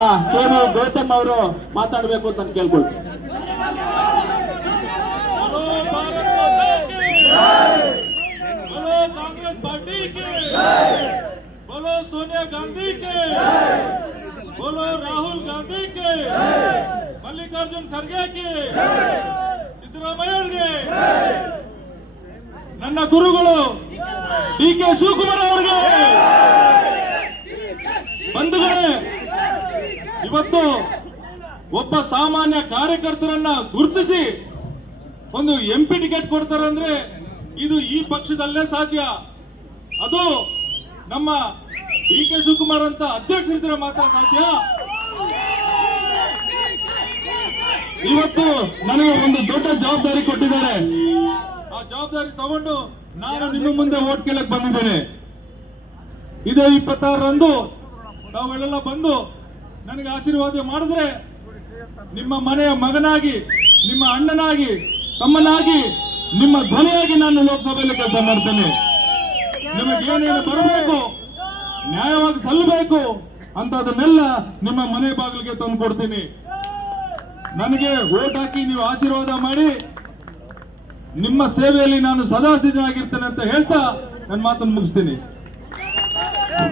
K V Gautam ಅವರು ಮಾತಾಡಬೇಕು ಅಂತ ಕೇಳ್ಕೊಳ್ತೀನಿ. ಕಾಂಗ್ರೆಸ್ ಪಾರ್ಟಿ ಬೋಲೋ ಸೋನಿಯಾ ಗಾಂಧಿ ಬೋಲೋ ರಾಹುಲ್ ಗಾಂಧಿ ಮಲ್ಲಿಕಾರ್ಜುನ್ ಖರ್ಗೆ ಸಿದ್ದರಾಮಯ್ಯ ನನ್ನ ಗುರುಗಳು ಡಿ ಕೆ ಶಿವಕುಮಾರ್ ಅವರಿಗೆ ಬಂಧುಗಳೇ ಇವತ್ತು ಒಬ್ಬ ಸಾಮಾನ್ಯ ಕಾರ್ಯಕರ್ತರನ್ನ ಗುರುತಿಸಿ ಒಂದು ಎಂ ಪಿ ಟಿಕೆಟ್ ಕೊಡ್ತಾರೆ ಇದು ಈ ಪಕ್ಷದಲ್ಲೇ ಸಾಧ್ಯ. ಅದು ನಮ್ಮ ಡಿ ಕೆ ಶಿವಕುಮಾರ್ ಅಂತ ಅಧ್ಯಕ್ಷರಿದ್ರೆ ಮಾತ್ರ ಸಾಧ್ಯ. ಇವತ್ತು ನನಗೆ ಒಂದು ದೊಡ್ಡ ಜವಾಬ್ದಾರಿ ಕೊಟ್ಟಿದ್ದಾರೆ. ಆ ಜವಾಬ್ದಾರಿ ತಗೊಂಡು ನಾನು ನಿಮ್ಮ ಮುಂದೆ ಓಟ್ ಕೇಳಕ್ ಬಂದಿದ್ದೇನೆ. ಇದೇ ಇಪ್ಪತ್ತಾರರಂದು ತಾವೆಲ್ಲ ಬಂದು ನನಗೆ ಆಶೀರ್ವಾದ ಮಾಡಿದ್ರೆ ನಿಮ್ಮ ಮನೆಯ ಮಗನಾಗಿ, ನಿಮ್ಮ ಅಣ್ಣನಾಗಿ, ತಮ್ಮನಾಗಿ, ನಿಮ್ಮ ಧ್ವನಿಯಾಗಿ ನಾನು ಲೋಕಸಭೆಯಲ್ಲಿ ಕೆಲಸ ಮಾಡ್ತೇನೆ. ನಿಮಗೆ ಏನೇನು ಬರಬೇಕು, ನ್ಯಾಯವಾಗಿ ಸಲ್ಲಬೇಕು ಅಂತದನ್ನೆಲ್ಲ ನಿಮ್ಮ ಮನೆ ಬಾಗಿಲಿಗೆ ತಂದು ಕೊಡ್ತೀನಿ. ನನಗೆ ಓಟ್ ಹಾಕಿ ನೀವು ಆಶೀರ್ವಾದ ಮಾಡಿ, ನಿಮ್ಮ ಸೇವೆಯಲ್ಲಿ ನಾನು ಸದಾ ಸಿದ್ಧನಾಗಿರ್ತೇನೆ ಅಂತ ಹೇಳ್ತಾ ನನ್ನ ಮಾತನ್ನು ಮುಗಿಸ್ತೀನಿ.